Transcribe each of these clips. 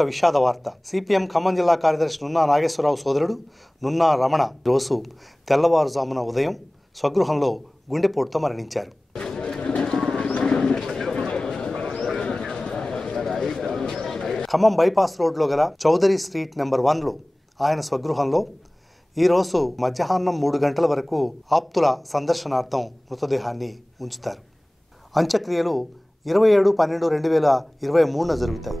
ఒక విషాద వార్త. సిపిఎం ఖమ్మం జిల్లా కార్యదర్శి నున్నా నాగేశ్వరరావు సోదరుడు నున్నా రమణ రోజు తెల్లవారుజామున ఉదయం స్వగృహంలో గుండెపోటుతో మరణించారు. ఖమ్మం బైపాస్ రోడ్లో గల చౌదరి స్ట్రీట్ నెంబర్ 1లో ఆయన స్వగృహంలో ఈరోజు మధ్యాహ్నం 3 గంటల వరకు ఆప్తుల సందర్శనార్థం మృతదేహాన్ని ఉంచుతారు. అంత్యక్రియలు 27/12/2023న జరుగుతాయి.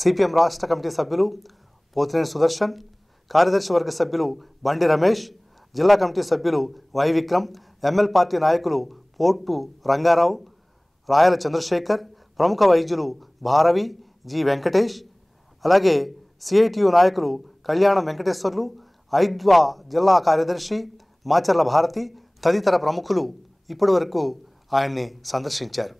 సిపిఎం రాష్ట్ర కమిటీ సభ్యులు పోతినేని సుదర్శన్, కార్యదర్శి వర్గ సభ్యులు బండి రమేష్, జిల్లా కమిటీ సభ్యులు వై విక్రమ్, ఎంఎల్ పార్టీ నాయకులు పోట్టు రంగారావు, రాయల చంద్రశేఖర్, ప్రముఖ వైద్యులు భారవి, జి వెంకటేష్, అలాగే సిఐటియు నాయకులు కళ్యాణం వెంకటేశ్వర్లు, ఐద్వా జిల్లా కార్యదర్శి మాచర్ల భారతి తదితర ప్రముఖులు ఇప్పటివరకు ఆయన్ని సందర్శించారు.